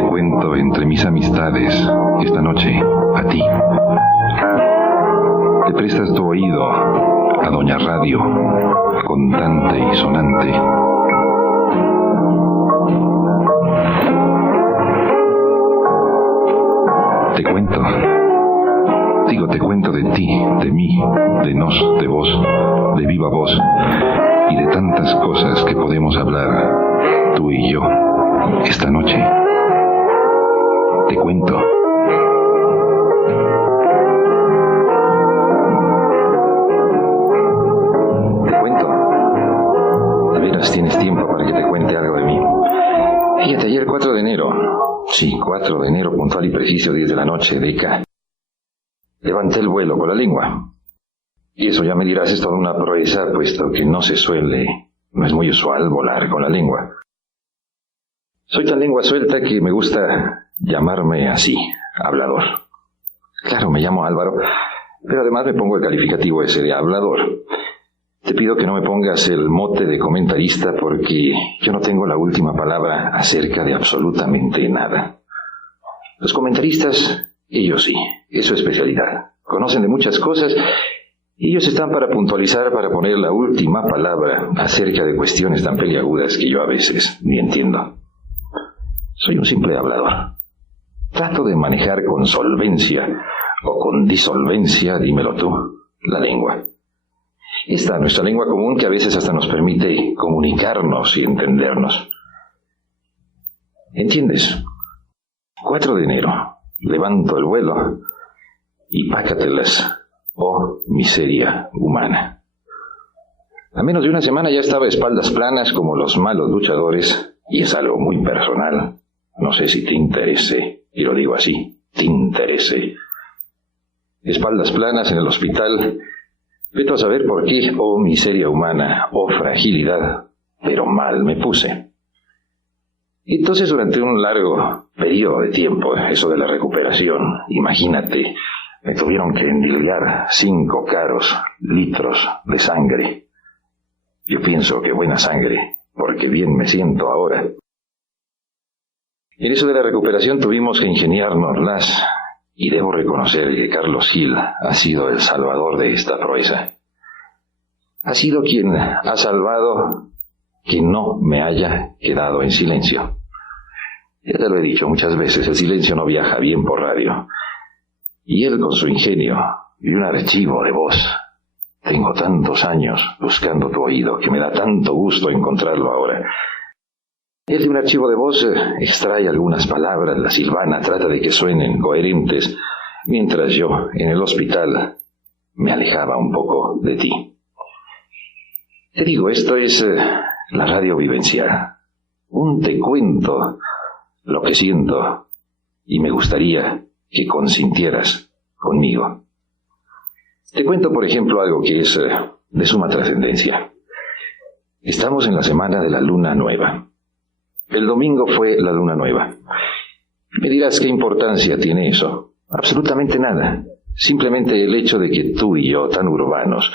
cuento entre mis amistades esta noche a ti. Te prestas tu oído a Doña Radio, contante y sonante. Te cuento. Digo, te cuento de ti, de mí, de nos, de vos, de viva voz, y de tantas cosas que podemos hablar, tú y yo, esta noche. Te cuento. Te cuento. De veras tienes tiempo para que te cuente algo de mí. Fíjate, ayer 4 de enero. Sí, 4 de enero, puntual y preciso, 10 de la noche, Deca. Levanté el vuelo con la lengua. Y eso, ya me dirás, es toda una proeza, puesto que no es muy usual volar con la lengua. Soy tan lengua suelta que me gusta llamarme así, hablador. Claro, me llamo Álvaro, pero además me pongo el calificativo ese de hablador. Te pido que no me pongas el mote de comentarista porque yo no tengo la última palabra acerca de absolutamente nada. Los comentaristas, ellos sí, es su especialidad. Conocen de muchas cosas y ellos están para puntualizar, para poner la última palabra acerca de cuestiones tan peliagudas que yo a veces ni entiendo. Soy un simple hablador. Trato de manejar con solvencia o con disolvencia, dímelo tú, la lengua. Esta nuestra lengua común que a veces hasta nos permite comunicarnos y entendernos. ¿Entiendes? 4 de enero. Levanto el vuelo y pácatelas, oh miseria humana. A menos de una semana ya estaba a espaldas planas como los malos luchadores, y es algo muy personal. No sé si te interese, y lo digo así, te interese. Espaldas planas en el hospital, vete a saber por qué, oh miseria humana, oh fragilidad, pero mal me puse. Entonces, durante un largo periodo de tiempo, eso de la recuperación, imagínate, me tuvieron que endilgar 5 caros litros de sangre. Yo pienso que buena sangre, porque bien me siento ahora. En eso de la recuperación tuvimos que ingeniárnoslas, y debo reconocer que Carlos Gil ha sido el salvador de esta proeza. Ha sido quien ha salvado que no me haya quedado en silencio. Ya te lo he dicho muchas veces, el silencio no viaja bien por radio. Y él con su ingenio y un archivo de voz. Tengo tantos años buscando tu oído que me da tanto gusto encontrarlo ahora. Él de un archivo de voz extrae algunas palabras, las hilvana, trata de que suenen coherentes, mientras yo, en el hospital, me alejaba un poco de ti. Te digo, esto es la radio vivencial. Un te cuento lo que siento y me gustaría que consintieras conmigo. Te cuento, por ejemplo, algo que es de suma trascendencia. Estamos en la semana de la luna nueva. El domingo fue la luna nueva. Me dirás qué importancia tiene eso. Absolutamente nada. Simplemente el hecho de que tú y yo, tan urbanos,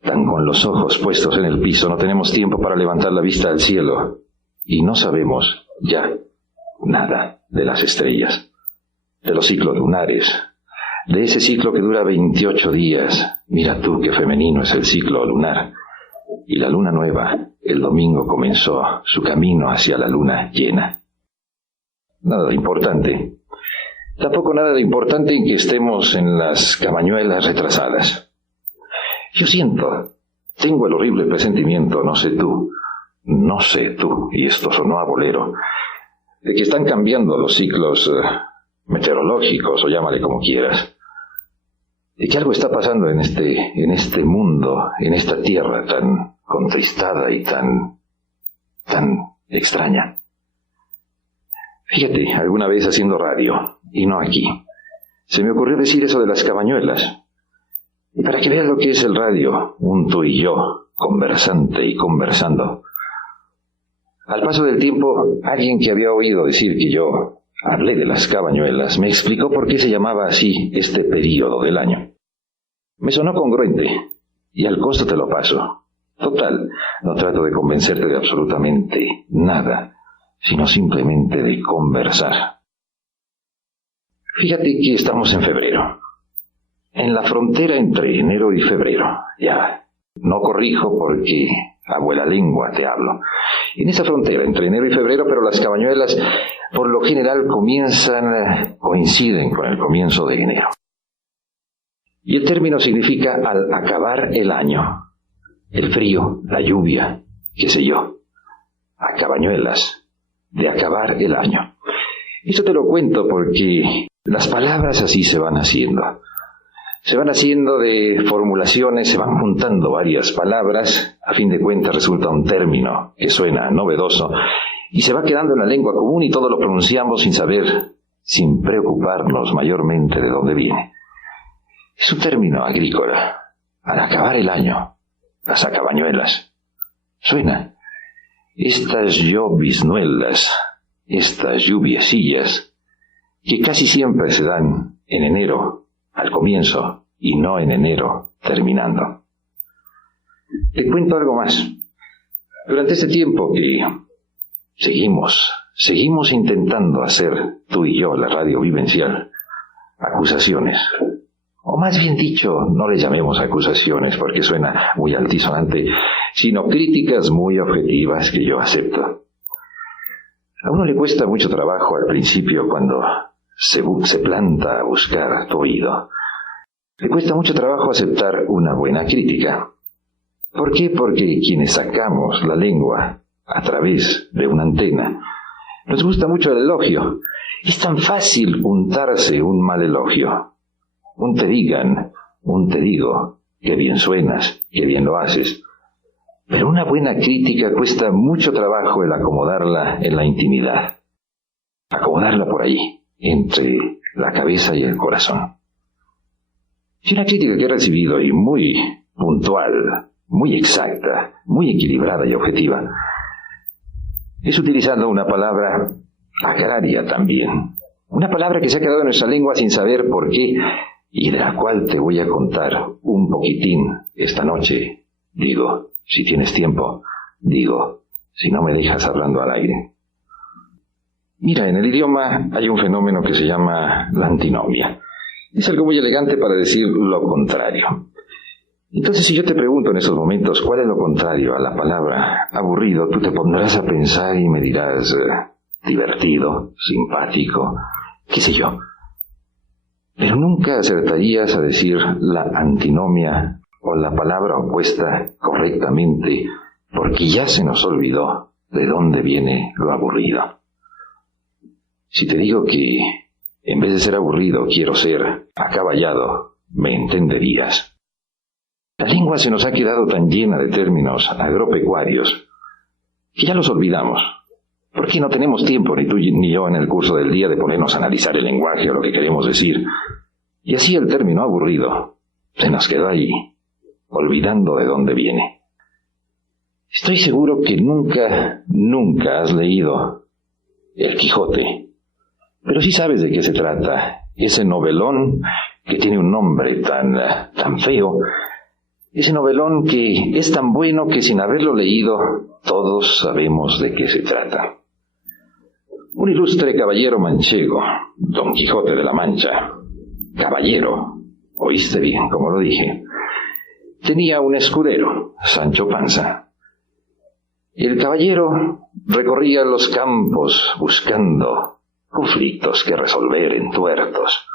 tan con los ojos puestos en el piso, no tenemos tiempo para levantar la vista al cielo y no sabemos ya nada de las estrellas, de los ciclos lunares, de ese ciclo que dura 28 días. Mira tú qué femenino es el ciclo lunar. Y la luna nueva, el domingo comenzó su camino hacia la luna llena. Nada de importante. Tampoco nada de importante en que estemos en las cabañuelas retrasadas. Yo tengo el horrible presentimiento, no sé tú, y esto sonó a bolero, de que están cambiando los ciclos meteorológicos, o llámale como quieras, de que algo está pasando en este mundo, en esta tierra tan contristada y tan extraña. Fíjate, alguna vez haciendo radio, y no aquí, se me ocurrió decir eso de las cabañuelas. Y para que veas lo que es el radio, un tú y yo, conversante y conversando. Al paso del tiempo, alguien que había oído decir que yo hablé de las cabañuelas me explicó por qué se llamaba así este período del año. Me sonó congruente, y al costo te lo paso. Total, no trato de convencerte de absolutamente nada. sino simplemente de conversar. Fíjate que estamos en febrero, en la frontera entre enero y febrero. Ya, no corrijo porque abuela lengua te hablo. En esa frontera entre enero y febrero, pero las cabañuelas por lo general coinciden con el comienzo de enero. Y el término significa al acabar el año, el frío, la lluvia, qué sé yo, a cabañuelas, de acabar el año. Esto te lo cuento porque las palabras así se van haciendo. Se van haciendo de formulaciones, se van juntando varias palabras, a fin de cuentas resulta un término que suena novedoso, y se va quedando en la lengua común y todos lo pronunciamos sin saber, sin preocuparnos mayormente de dónde viene. Es un término agrícola, al acabar el año, las cabañuelas. Suena, estas lloviznuelas, estas lluviecillas, que casi siempre se dan en enero, al comienzo, y no en enero, terminando. Te cuento algo más. Durante este tiempo que seguimos intentando hacer, tú y yo, la radio vivencial, acusaciones. O más bien dicho, no le llamemos acusaciones porque suena muy altisonante, sino críticas muy objetivas que yo acepto. A uno le cuesta mucho trabajo al principio cuando se planta a buscar tu oído. Le cuesta mucho trabajo aceptar una buena crítica. ¿Por qué? Porque quienes sacamos la lengua a través de una antena, nos gusta mucho el elogio. Es tan fácil untarse un mal elogio. Un te digan, un te digo, qué bien suenas, qué bien lo haces. Pero una buena crítica cuesta mucho trabajo el acomodarla en la intimidad. Acomodarla por ahí, entre la cabeza y el corazón. Y una crítica que he recibido y muy puntual, muy exacta, muy equilibrada y objetiva, es utilizando una palabra agraria también. Una palabra que se ha quedado en nuestra lengua sin saber por qué y de la cual te voy a contar un poquitín esta noche. Digo, si tienes tiempo. Digo, si no me dejas hablando al aire. Mira, en el idioma hay un fenómeno que se llama la antinomia. Es algo muy elegante para decir lo contrario. Entonces, si yo te pregunto en estos momentos cuál es lo contrario a la palabra aburrido, tú te pondrás a pensar y me dirás divertido, simpático, qué sé yo. Pero nunca acertarías a decir la antinomia o la palabra opuesta correctamente, porque ya se nos olvidó de dónde viene lo aburrido. Si te digo que en vez de ser aburrido quiero ser acaballado, me entenderías. La lengua se nos ha quedado tan llena de términos agropecuarios que ya los olvidamos. Porque no tenemos tiempo, ni tú ni yo en el curso del día, de ponernos a analizar el lenguaje o lo que queremos decir. Y así el término aburrido se nos quedó ahí, olvidando de dónde viene. Estoy seguro que nunca has leído El Quijote, pero sí sabes de qué se trata. Ese novelón que tiene un nombre tan feo, ese novelón que es tan bueno que sin haberlo leído todos sabemos de qué se trata. Un ilustre caballero manchego, Don Quijote de la Mancha, caballero, oíste bien como lo dije, tenía un escudero, Sancho Panza. El caballero recorría los campos buscando conflictos que resolver en tuertos,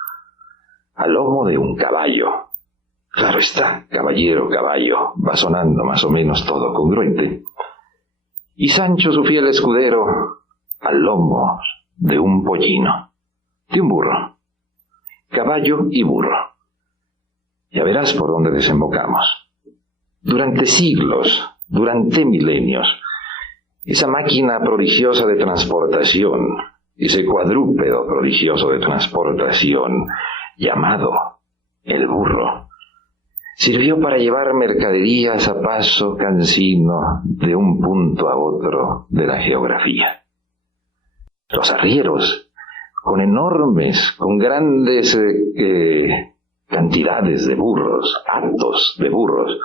al lomo de un caballo. Claro está, caballero, caballo, va sonando más o menos todo congruente. Y Sancho, su fiel escudero, al lomo de un pollino, de un burro. Caballo y burro. Ya verás por dónde desembocamos. Durante siglos, durante milenios, esa máquina prodigiosa de transportación, ese cuadrúpedo prodigioso de transportación, llamado el burro, sirvió para llevar mercaderías a paso cansino de un punto a otro de la geografía. Los arrieros, con grandes cantidades de burros, hatos de burros.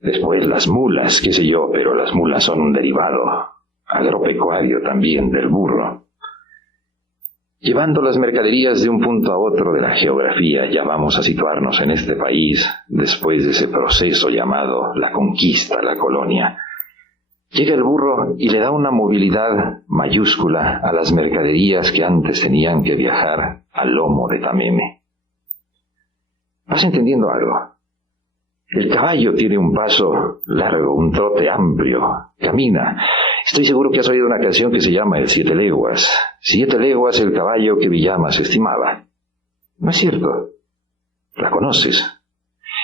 Después las mulas, qué sé yo, pero las mulas son un derivado agropecuario también del burro. Llevando las mercaderías de un punto a otro de la geografía, ya vamos a situarnos en este país después de ese proceso llamado la conquista, la colonia. Llega el burro y le da una movilidad mayúscula a las mercaderías que antes tenían que viajar al lomo de Tameme. ¿Vas entendiendo algo? El caballo tiene un paso largo, un trote amplio, camina. Estoy seguro que has oído una canción que se llama El 7 leguas. 7 leguas el caballo que Villamas estimaba. ¿No es cierto? ¿La conoces?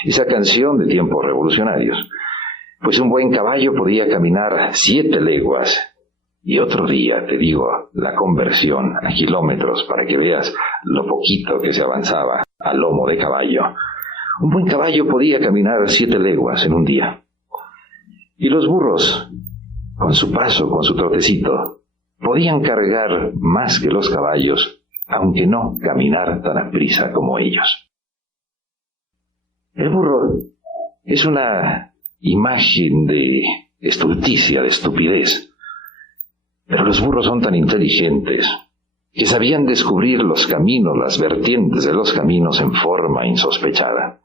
Esa canción de tiempos revolucionarios. Pues un buen caballo podía caminar 7 leguas. Y otro día te digo la conversión a kilómetros para que veas lo poquito que se avanzaba al lomo de caballo. Un buen caballo podía caminar 7 leguas en un día. Y los burros, con su paso, con su trotecito, podían cargar más que los caballos, aunque no caminar tan aprisa como ellos. El burro es una imagen de estulticia, de estupidez. Pero los burros son tan inteligentes que sabían descubrir los caminos, las vertientes de los caminos en forma insospechada.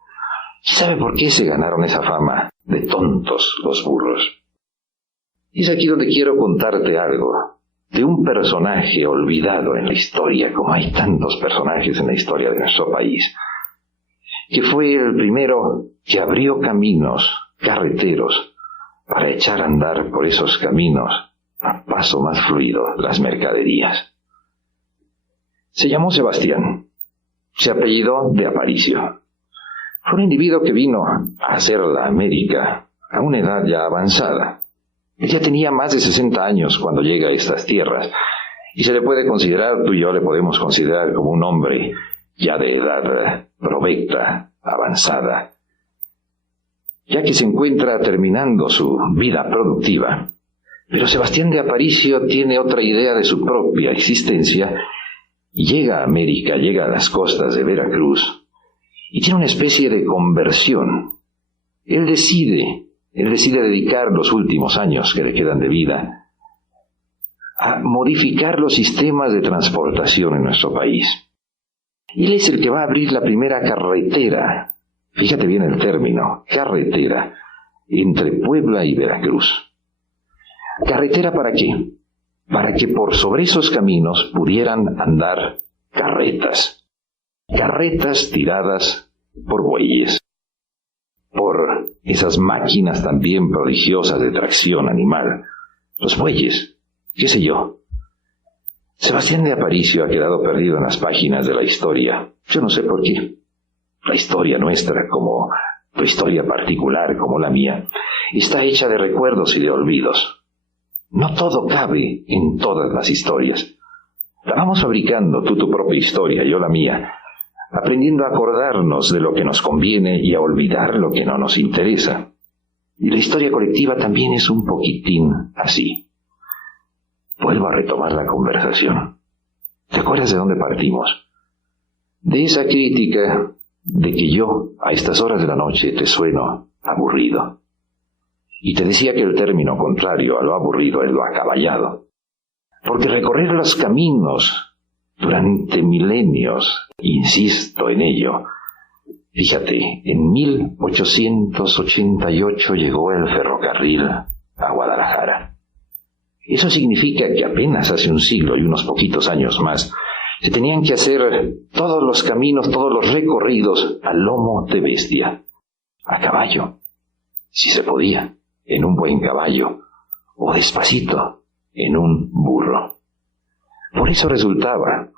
¿Y sabe por qué se ganaron esa fama de tontos los burros? Y es aquí donde quiero contarte algo de un personaje olvidado en la historia, como hay tantos personajes en la historia de nuestro país, que fue el primero que abrió caminos, carreteros, para echar a andar por esos caminos a paso más fluido las mercaderías. Se llamó Sebastián, se apellidó de Aparicio. Fue un individuo que vino a hacer la América a una edad ya avanzada. Él ya tenía más de 60 años cuando llega a estas tierras, y se le puede considerar, tú y yo le podemos considerar como un hombre ya de edad provecta, avanzada, ya que se encuentra terminando su vida productiva. Pero Sebastián de Aparicio tiene otra idea de su propia existencia, y llega a América, llega a las costas de Veracruz, y tiene una especie de conversión. Él decide dedicar los últimos años que le quedan de vida a modificar los sistemas de transportación en nuestro país. Él es el que va a abrir la primera carretera, fíjate bien el término, carretera, entre Puebla y Veracruz. ¿Carretera para qué? Para que por sobre esos caminos pudieran andar carretas tiradas por bueyes, por esas máquinas también prodigiosas de tracción animal, los bueyes, qué sé yo. Sebastián de Aparicio ha quedado perdido en las páginas de la historia. Yo no sé por qué. La historia nuestra, como tu historia particular, como la mía, está hecha de recuerdos y de olvidos. No todo cabe en todas las historias. La vamos fabricando, tú tu propia historia, yo la mía, aprendiendo a acordarnos de lo que nos conviene y a olvidar lo que no nos interesa. Y la historia colectiva también es un poquitín así. Vuelvo a retomar la conversación. ¿Te acuerdas de dónde partimos? De esa crítica de que yo, a estas horas de la noche, te sueno aburrido. Y te decía que el término contrario a lo aburrido es lo acaballado. Porque recorrer los caminos durante milenios, insisto en ello. Fíjate, en 1888 llegó el ferrocarril a Guadalajara. Eso significa que apenas hace un siglo y unos poquitos años más, se tenían que hacer todos los caminos, todos los recorridos a lomo de bestia, a caballo, si se podía, en un buen caballo, o despacito, en un burro. Por eso resultaba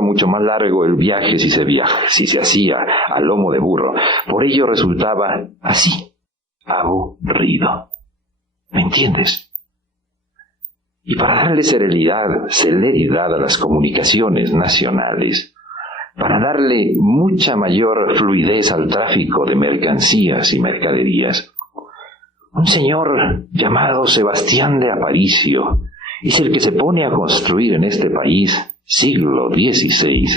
mucho más largo el viaje si se hacía a lomo de burro. Por ello resultaba así, aburrido. ¿Me entiendes? Y para darle celeridad a las comunicaciones nacionales, para darle mucha mayor fluidez al tráfico de mercancías y mercaderías, un señor llamado Sebastián de Aparicio es el que se pone a construir en este país, siglo XVI,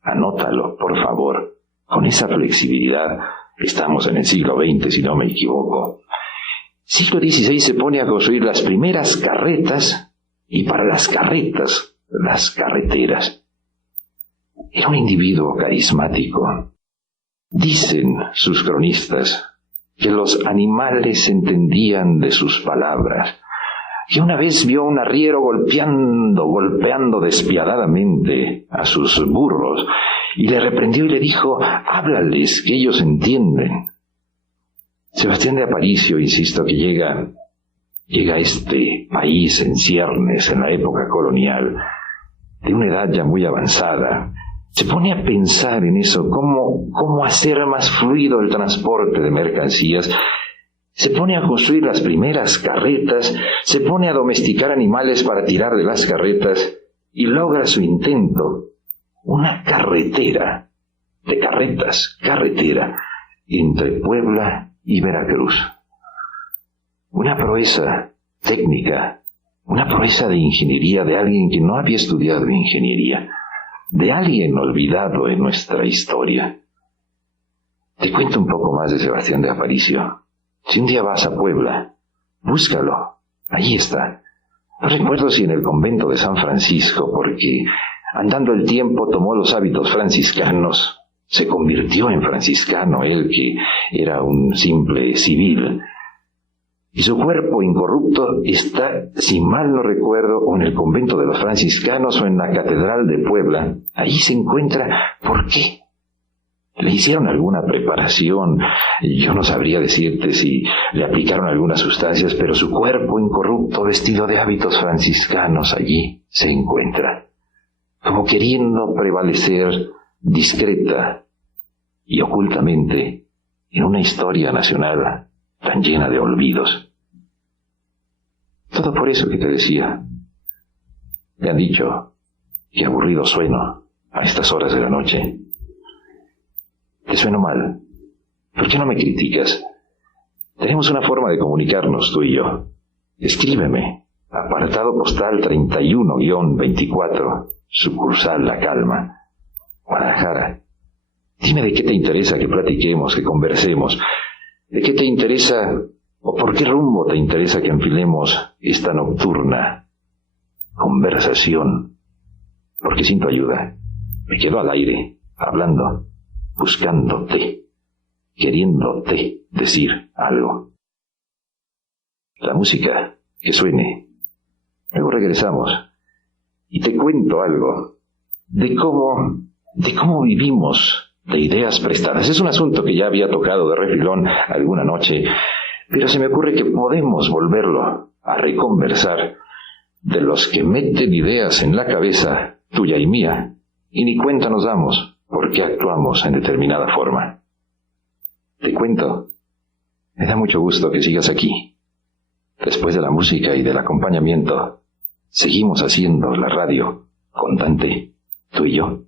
anótalo, por favor, con esa flexibilidad, estamos en el siglo XX, si no me equivoco. Siglo XVI se pone a construir las primeras carretas y para las carretas, las carreteras. Era un individuo carismático. Dicen sus cronistas que los animales entendían de sus palabras, que una vez vio a un arriero golpeando despiadadamente a sus burros, y le reprendió y le dijo: háblales, que ellos entienden. Sebastián de Aparicio, insisto, que llega a este país en ciernes, en la época colonial, de una edad ya muy avanzada, se pone a pensar en eso, cómo hacer más fluido el transporte de mercancías. Se pone a construir las primeras carretas, se pone a domesticar animales para tirar de las carretas y logra su intento, una carretera, de carretas, carretera, entre Puebla y Veracruz. Una proeza técnica, una proeza de ingeniería de alguien que no había estudiado ingeniería, de alguien olvidado en nuestra historia. Te cuento un poco más de Sebastián de Aparicio. Si un día vas a Puebla, búscalo, allí está. No recuerdo si en el convento de San Francisco, porque andando el tiempo tomó los hábitos franciscanos, se convirtió en franciscano, él que era un simple civil. Y su cuerpo incorrupto está, si mal no recuerdo, o en el convento de los franciscanos o en la catedral de Puebla. Allí se encuentra. ¿Por qué? ¿Le hicieron alguna preparación? Yo no sabría decirte si le aplicaron algunas sustancias, pero su cuerpo incorrupto, vestido de hábitos franciscanos, allí se encuentra, como queriendo prevalecer discreta y ocultamente en una historia nacional tan llena de olvidos. Todo por eso que te decía. Me han dicho que aburrido sueno a estas horas de la noche. Te sueno mal. ¿Por qué no me criticas? Tenemos una forma de comunicarnos, tú y yo. Escríbeme. Apartado postal 31-24, sucursal La Calma, Guadalajara. Dime de qué te interesa que platiquemos, que conversemos. ¿De qué te interesa o por qué rumbo te interesa que enfilemos esta nocturna conversación? Porque sin tu ayuda me quedo al aire, hablando, buscándote, queriéndote decir algo. La música que suene. Luego regresamos y te cuento algo de cómo vivimos de ideas prestadas. Es un asunto que ya había tocado de refilón alguna noche, pero se me ocurre que podemos volverlo a reconversar, de los que meten ideas en la cabeza, tuya y mía, y ni cuenta nos damos por qué actuamos en determinada forma. Te cuento, me da mucho gusto que sigas aquí. Después de la música y del acompañamiento, seguimos haciendo la radio con Dante, tú y yo.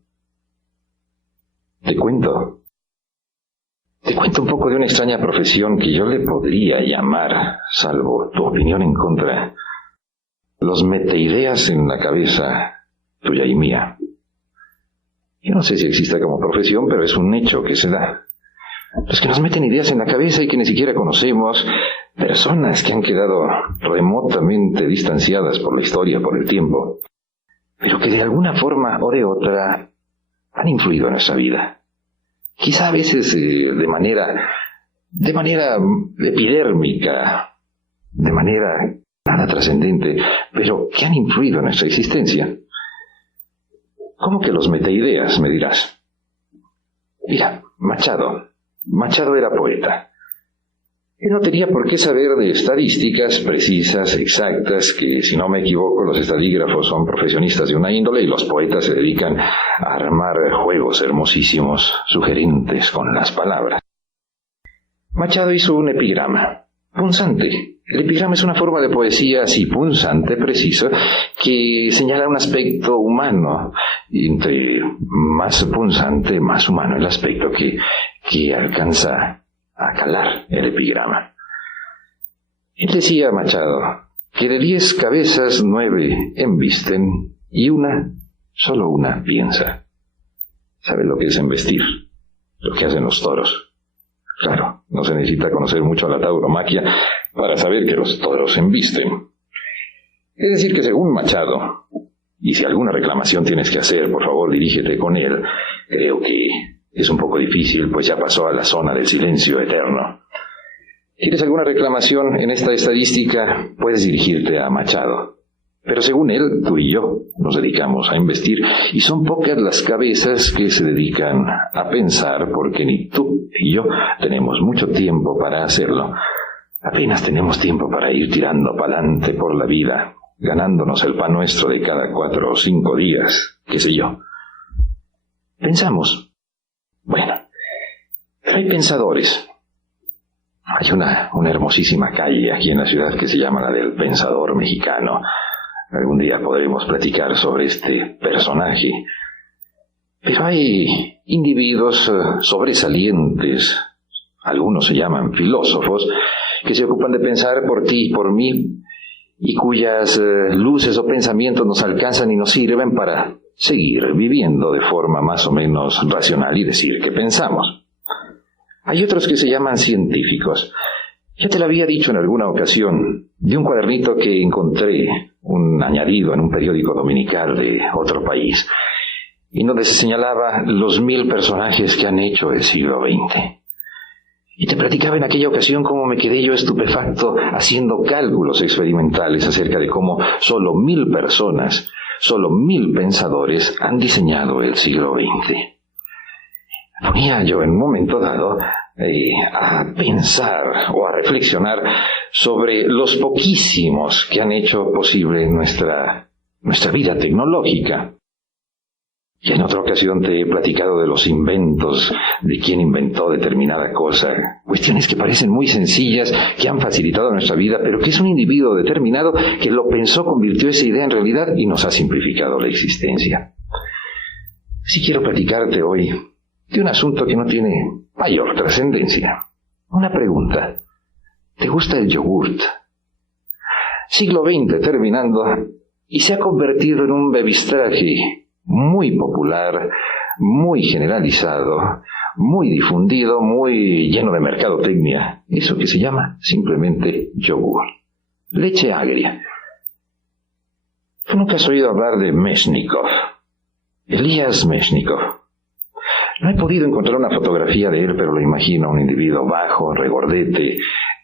Te cuento un poco de una extraña profesión que yo le podría llamar, salvo tu opinión en contra, los meteideas en la cabeza, tuya y mía. Yo no sé si existe como profesión, pero es un hecho que se da. Los que nos meten ideas en la cabeza y que ni siquiera conocemos, personas que han quedado remotamente distanciadas por la historia, por el tiempo, pero que de alguna forma o de otra han influido en nuestra vida. Quizá a veces de manera epidérmica, de manera nada trascendente, pero que han influido en nuestra existencia. ¿Cómo que los meteideas, me dirás? Mira, Machado era poeta. Él no tenía por qué saber de estadísticas precisas, exactas, que si no me equivoco los estadígrafos son profesionistas de una índole y los poetas se dedican a armar juegos hermosísimos, sugerentes con las palabras. Machado hizo un epigrama, punzante. El epigrama es una forma de poesía así punzante, preciso, que señala un aspecto humano, y entre más punzante, más humano el aspecto que alcanza a calar el epigrama. Él decía, Machado, que de 10 cabezas 9 embisten y solo una piensa. ¿Sabe lo que es embestir? Lo que hacen los toros. Claro, no se necesita conocer mucho la tauromaquia para saber que los toros embisten. Es decir, que según Machado, y si alguna reclamación tienes que hacer, por favor dirígete con él, creo que es un poco difícil, pues ya pasó a la zona del silencio eterno. ¿Tienes alguna reclamación en esta estadística? Puedes dirigirte a Machado. Pero según él, tú y yo nos dedicamos a investir, y son pocas las cabezas que se dedican a pensar, porque ni tú ni yo tenemos mucho tiempo para hacerlo. Apenas tenemos tiempo para ir tirando pa'lante por la vida, ganándonos el pan nuestro de cada 4 o 5 días, qué sé yo. Pensamos. Bueno, pero hay pensadores. Hay una hermosísima calle aquí en la ciudad que se llama la del Pensador Mexicano. Algún día podremos platicar sobre este personaje. Pero hay individuos sobresalientes, algunos se llaman filósofos, que se ocupan de pensar por ti y por mí, y cuyas luces o pensamientos nos alcanzan y nos sirven para seguir viviendo de forma más o menos racional y decir que pensamos. Hay otros que se llaman científicos. Ya te lo había dicho en alguna ocasión, de un cuadernito que encontré, un añadido en un periódico dominical de otro país, y donde se señalaba los 1000 personajes que han hecho el siglo XX. Y te platicaba en aquella ocasión cómo me quedé yo estupefacto haciendo cálculos experimentales acerca de cómo solo 1000 personas, solo 1000 pensadores han diseñado el siglo XX. Ponía yo en un momento dado a pensar o a reflexionar sobre los poquísimos que han hecho posible nuestra vida tecnológica. Y en otra ocasión te he platicado de los inventos, de quién inventó determinada cosa, cuestiones que parecen muy sencillas, que han facilitado nuestra vida, pero que es un individuo determinado que lo pensó, convirtió esa idea en realidad y nos ha simplificado la existencia. Sí quiero platicarte hoy de un asunto que no tiene mayor trascendencia. Una pregunta. ¿Te gusta el yogurt? Siglo XX terminando, y se ha convertido en un bebistraje muy popular, muy generalizado, muy difundido, muy lleno de mercadotecnia. Eso que se llama simplemente yogur. Leche agria. ¿Tú nunca has oído hablar de Meshnikov? Elías Meshnikov. No he podido encontrar una fotografía de él, pero lo imagino un individuo bajo, regordete,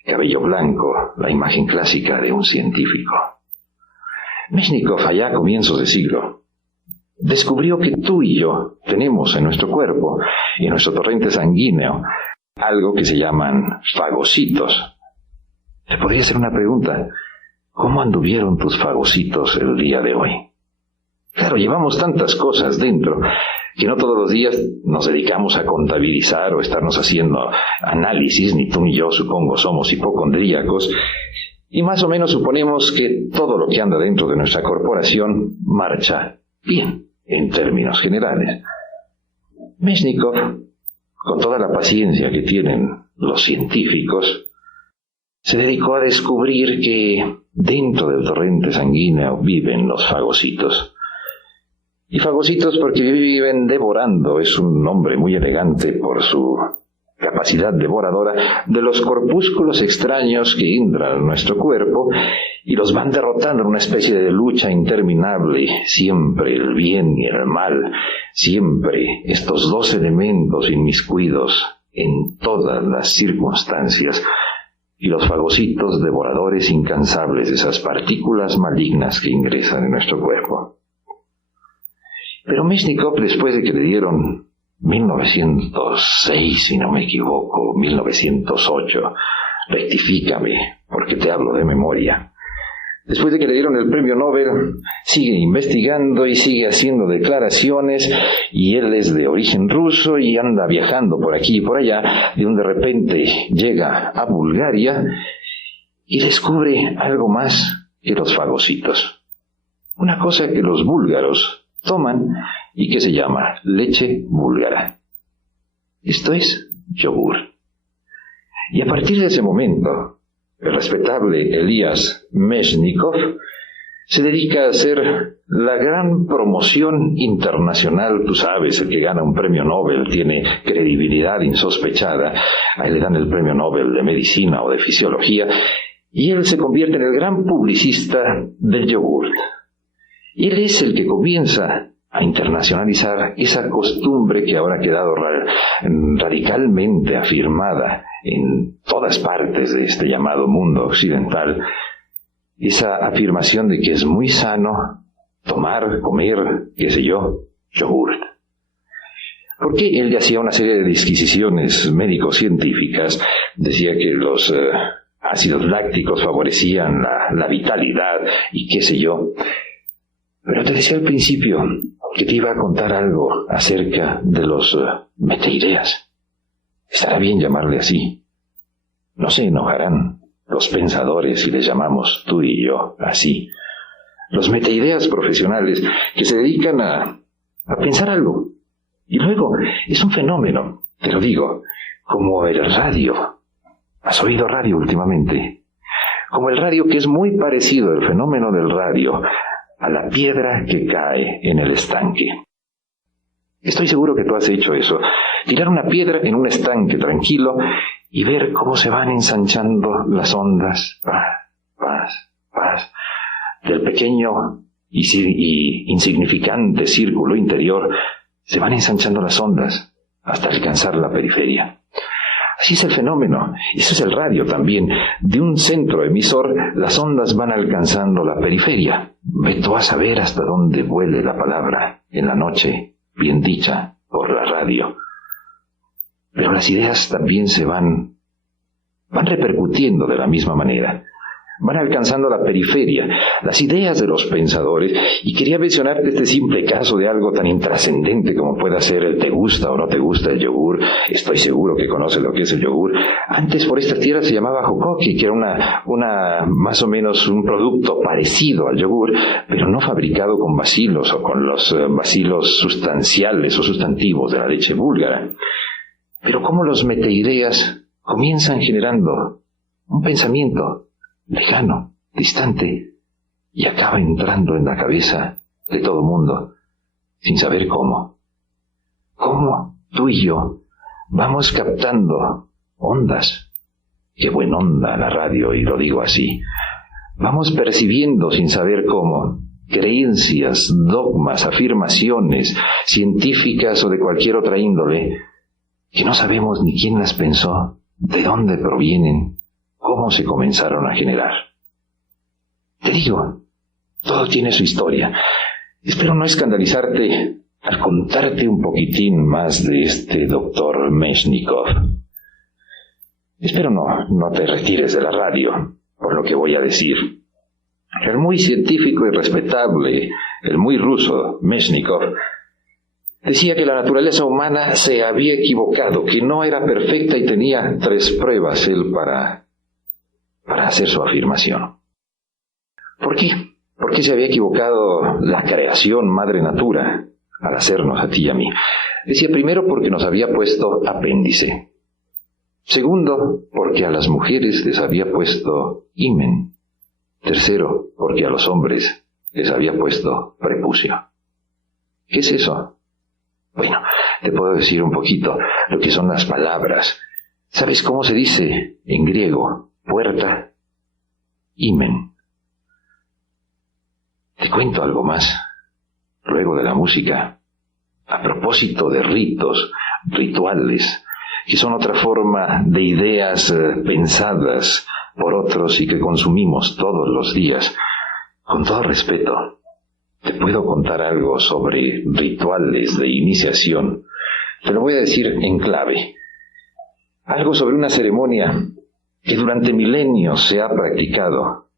cabello blanco, la imagen clásica de un científico. Meshnikov, allá a comienzos de siglo, descubrió que tú y yo tenemos en nuestro cuerpo y en nuestro torrente sanguíneo algo que se llaman fagocitos. Te podría hacer una pregunta. ¿Cómo anduvieron tus fagocitos el día de hoy? Claro, llevamos tantas cosas dentro que no todos los días nos dedicamos a contabilizar o estarnos haciendo análisis, ni tú ni yo, supongo, somos hipocondríacos, y más o menos suponemos que todo lo que anda dentro de nuestra corporación marcha bien, en términos generales. Meshnikov, con toda la paciencia que tienen los científicos, se dedicó a descubrir que dentro del torrente sanguíneo viven los fagocitos. Y fagocitos porque viven devorando, es un nombre muy elegante por su capacidad devoradora de los corpúsculos extraños que entran en nuestro cuerpo y los van derrotando en una especie de lucha interminable, siempre el bien y el mal, siempre estos dos elementos inmiscuidos en todas las circunstancias, y los fagocitos devoradores incansables de esas partículas malignas que ingresan en nuestro cuerpo. Pero Meshnikov, después de que le dieron 1906, si no me equivoco, 1908, rectifícame, porque te hablo de memoria. Después de que le dieron el premio Nobel, sigue investigando y sigue haciendo declaraciones, y él es de origen ruso y anda viajando por aquí y por allá, y donde de repente llega a Bulgaria y descubre algo más que los fagocitos. Una cosa que los búlgaros toman y que se llama leche búlgara. Esto es yogur. Y a partir de ese momento, el respetable Elías Meshnikov se dedica a hacer la gran promoción internacional. Tú sabes, el que gana un premio Nobel tiene credibilidad insospechada. A él le dan el premio Nobel de medicina o de fisiología. y él se convierte en el gran publicista del yogurt. Él es el que comienza a internacionalizar esa costumbre que ahora ha quedado radicalmente afirmada en todas partes de este llamado mundo occidental, esa afirmación de que es muy sano comer, qué sé yo, yogurt. Porque él hacía una serie de disquisiciones médico-científicas, decía que los ácidos lácticos favorecían la vitalidad y qué sé yo. Pero te decía al principio que te iba a contar algo acerca de los meteideas. Estará bien llamarle así. No se enojarán los pensadores si les llamamos tú y yo así. Los meteideas profesionales que se dedican a pensar algo. Y luego es un fenómeno, te lo digo, como el radio. ¿Has oído radio últimamente? Como el radio, que es muy parecido, el fenómeno del radio, a la piedra que cae en el estanque. Estoy seguro que tú has hecho eso. Tirar una piedra en un estanque tranquilo y ver cómo se van ensanchando las ondas. Paz. Del pequeño y insignificante círculo interior se van ensanchando las ondas hasta alcanzar la periferia. Así es el fenómeno. Eso es el radio también. De un centro emisor, las ondas van alcanzando la periferia. Ve tú a saber hasta dónde vuele la palabra en la noche, bien dicha por la radio. Pero las ideas también se van repercutiendo de la misma manera. Van alcanzando la periferia, las ideas de los pensadores, y quería mencionarte este simple caso de algo tan intrascendente como pueda ser el te gusta o no te gusta el yogur. Estoy seguro que conoces lo que es el yogur. Antes por esta tierra se llamaba jocoqui, que era una más o menos un producto parecido al yogur, pero no fabricado con bacilos o con los bacilos sustanciales o sustantivos de la leche búlgara. Pero cómo los meteideas comienzan generando un pensamiento lejano, distante, y acaba entrando en la cabeza de todo mundo, sin saber cómo. ¿Cómo tú y yo vamos captando ondas? Qué buena onda la radio, y lo digo así. Vamos percibiendo sin saber cómo creencias, dogmas, afirmaciones científicas o de cualquier otra índole, que no sabemos ni quién las pensó, de dónde provienen, cómo se comenzaron a generar. Te digo, todo tiene su historia. Espero no escandalizarte al contarte un poquitín más de este doctor Meshnikov. Espero no te retires de la radio por lo que voy a decir. El muy científico y respetable, el muy ruso Meshnikov, decía que la naturaleza humana se había equivocado, que no era perfecta y tenía 3 pruebas él para hacer su afirmación. ¿Por qué? ¿Por qué se había equivocado la creación madre natura al hacernos a ti y a mí? Decía, primero, porque nos había puesto apéndice. Segundo, porque a las mujeres les había puesto himen. Tercero, porque a los hombres les había puesto prepucio. ¿Qué es eso? Bueno, te puedo decir un poquito lo que son las palabras. ¿Sabes cómo se dice en griego puerta? Himen. Te cuento algo más, luego de la música, a propósito de rituales, que son otra forma de ideas pensadas por otros y que consumimos todos los días. Con todo respeto, te puedo contar algo sobre rituales de iniciación. Te lo voy a decir en clave. Algo sobre una ceremonia que durante milenios se ha practicado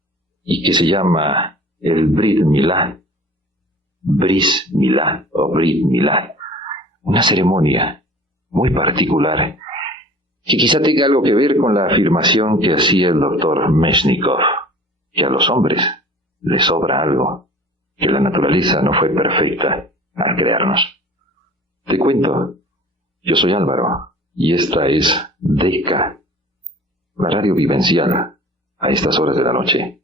y que se llama el Brit Milá, Bris Milá o Brit Milá. Una ceremonia muy particular que quizá tenga algo que ver con la afirmación que hacía el doctor Meshnikov, que a los hombres les sobra algo, que la naturaleza no fue perfecta al crearnos. Te cuento, yo soy Álvaro y esta es DECA, la radio vivencial a estas horas de la noche.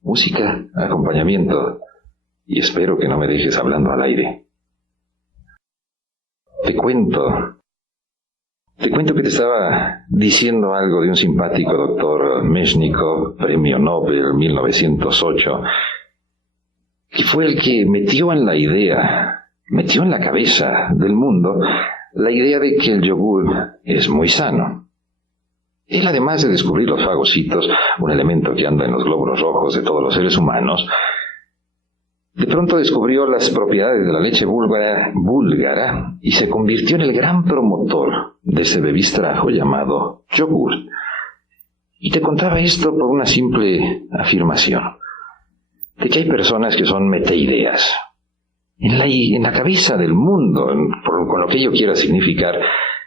Música, acompañamiento, y espero que no me dejes hablando al aire. Te Te cuento que te estaba diciendo algo de un simpático doctor Meshnikov, premio Nobel 1908, que fue el que metió en la cabeza del mundo, la idea de que el yogur es muy sano. Él, además de descubrir los fagocitos, un elemento que anda en los glóbulos rojos de todos los seres humanos, de pronto descubrió las propiedades de la leche búlgara y se convirtió en el gran promotor de ese bebistrajo llamado yogur. Y te contaba esto por una simple afirmación, de que hay personas que son meteideas. En la cabeza del mundo, con lo que ello quiera significar,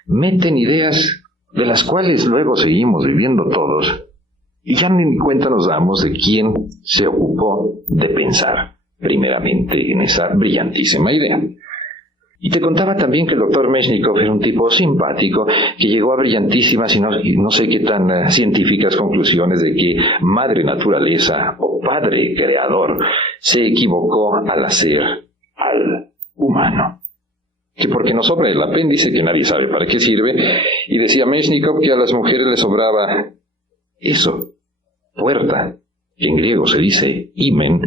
meten ideas de las cuales luego seguimos viviendo todos, y ya ni cuenta nos damos de quién se ocupó de pensar primeramente en esa brillantísima idea. Y te contaba también que el doctor Meshnikov era un tipo simpático que llegó a brillantísimas y no sé qué tan científicas conclusiones de que madre naturaleza o padre creador se equivocó al hacer al humano. Que porque nos sobra el apéndice, que nadie sabe para qué sirve, y decía Meshnikov que a las mujeres les sobraba eso, puerta, que en griego se dice himen.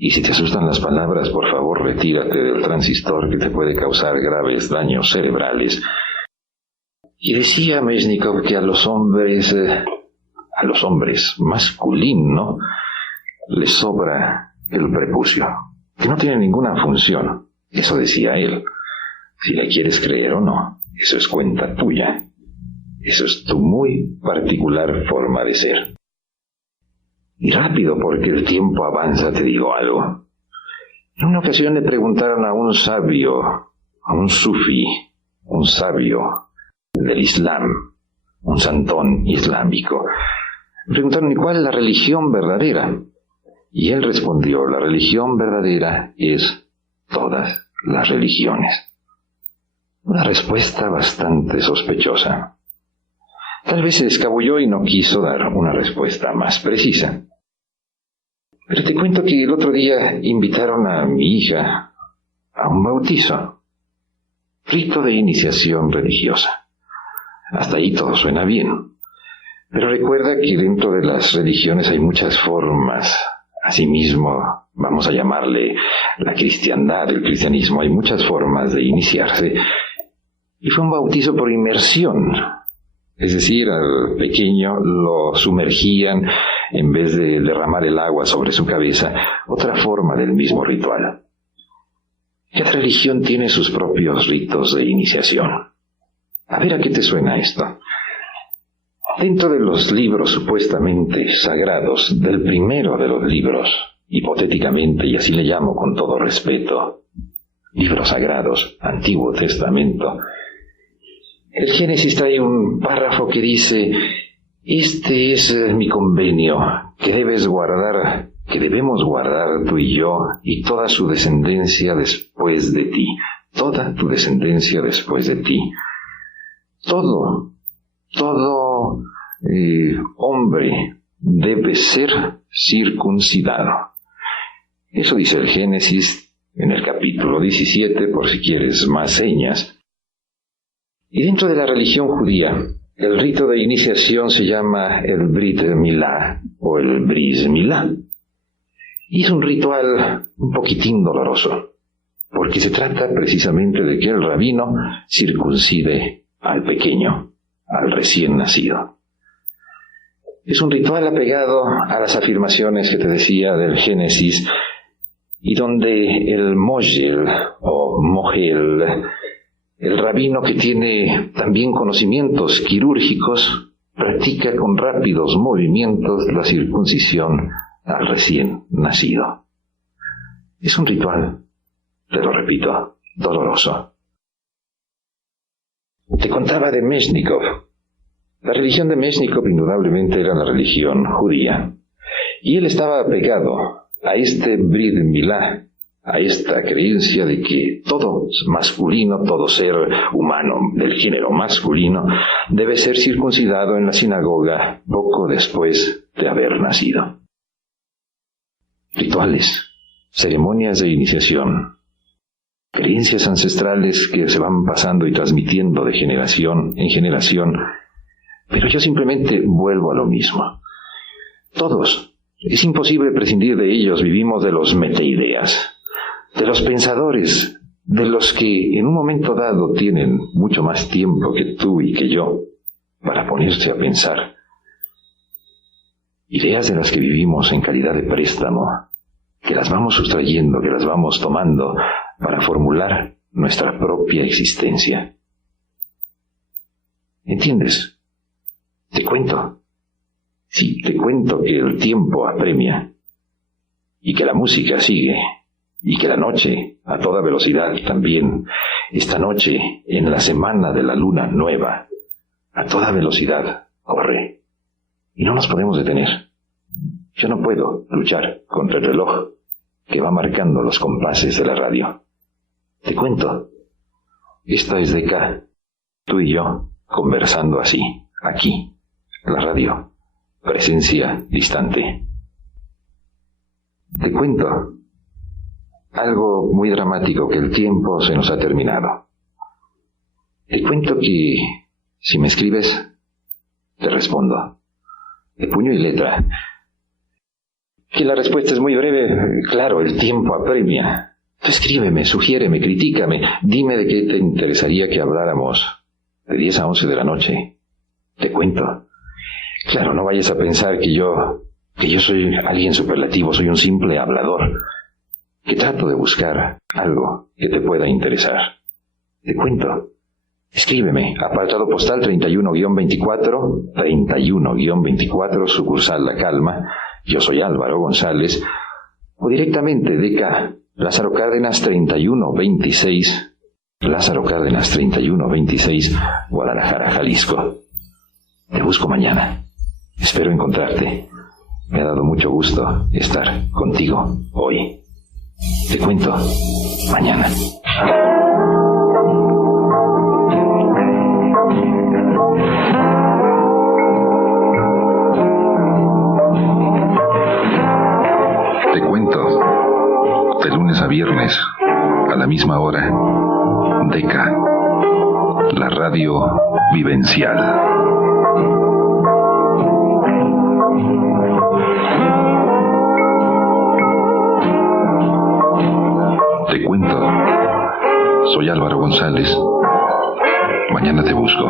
Y si te asustan las palabras, por favor, retírate del transistor que te puede causar graves daños cerebrales. Y decía Meshnikov que a los hombres masculinos, les sobra el prepucio, que no tiene ninguna función. Eso decía él. Si le quieres creer o no, eso es cuenta tuya. Eso es tu muy particular forma de ser. Y rápido, porque el tiempo avanza, te digo algo. En una ocasión le preguntaron a un sabio, a un sufí, un sabio del Islam, un santón islámico. Le preguntaron, ¿y cuál es la religión verdadera? Y él respondió, la religión verdadera es todas las religiones. Una respuesta bastante sospechosa. Tal vez se escabulló y no quiso dar una respuesta más precisa. Pero te cuento que el otro día invitaron a mi hija a un bautizo. Rito de iniciación religiosa. Hasta ahí todo suena bien. Pero recuerda que dentro de las religiones hay muchas formas. Asimismo, vamos a llamarle la cristiandad, el cristianismo, hay muchas formas de iniciarse. Y fue un bautizo por inmersión. Es decir, al pequeño lo sumergían en vez de derramar el agua sobre su cabeza, otra forma del mismo ritual. Cada religión tiene sus propios ritos de iniciación. A ver, ¿a qué te suena esto? Dentro de los libros supuestamente sagrados, del primero de los libros, hipotéticamente, y así le llamo con todo respeto, libros sagrados, Antiguo Testamento, el Génesis trae un párrafo que dice, este es mi convenio que debemos guardar tú y yo y toda su descendencia después de ti. Toda tu descendencia después de ti. Todo hombre debe ser circuncidado. Eso dice el Génesis en el capítulo 17, por si quieres más señas. Y dentro de la religión judía, el rito de iniciación se llama el Brit Milá o el Bris Milá. Y es un ritual un poquitín doloroso, porque se trata precisamente de que el rabino circuncide al pequeño, al recién nacido. Es un ritual apegado a las afirmaciones que te decía del Génesis, y donde el Mogel o Mogel, el rabino que tiene también conocimientos quirúrgicos, practica con rápidos movimientos la circuncisión al recién nacido. Es un ritual, te lo repito, doloroso. Te contaba de Meshnikov. La religión de Meshnikov indudablemente era la religión judía. Y él estaba apegado a este Brit Milá, a esta creencia de que todo masculino, todo ser humano del género masculino, debe ser circuncidado en la sinagoga poco después de haber nacido. Rituales, ceremonias de iniciación, creencias ancestrales que se van pasando y transmitiendo de generación en generación, pero yo simplemente vuelvo a lo mismo. Todos, es imposible prescindir de ellos, vivimos de los metaideas, de los pensadores, de los que en un momento dado tienen mucho más tiempo que tú y que yo para ponerse a pensar. Ideas de las que vivimos en calidad de préstamo, que las vamos sustrayendo, que las vamos tomando para formular nuestra propia existencia. ¿Entiendes? Te cuento. Sí, te cuento que el tiempo apremia, y que la música sigue, y que la noche, a toda velocidad también, esta noche, en la semana de la luna nueva, a toda velocidad corre, y no nos podemos detener. Yo no puedo luchar contra el reloj que va marcando los compases de la radio. Te cuento, esta es Deka, tú y yo, conversando así, aquí, la radio, presencia distante. Te cuento algo muy dramático, que el tiempo se nos ha terminado. Te cuento que, si me escribes, te respondo, de puño y letra. Que la respuesta es muy breve, claro, el tiempo apremia. Tú escríbeme, sugiéreme, critícame, dime de qué te interesaría que habláramos de 10 a 11 de la noche. Te cuento. Claro, no vayas a pensar que yo soy alguien superlativo, soy un simple hablador, que trato de buscar algo que te pueda interesar. Te cuento. Escríbeme, apartado postal 31-24, 31-24, sucursal La Calma. Yo soy Álvaro González. O directamente Deka, Lázaro Cárdenas 3126, Lázaro Cárdenas 3126, Guadalajara, Jalisco. Te busco mañana. Espero encontrarte. Me ha dado mucho gusto estar contigo hoy. Te cuento mañana. Te cuento, de lunes a viernes, a la misma hora, Deka, la radio vivencial. Te cuento, soy Álvaro González. Mañana te busco.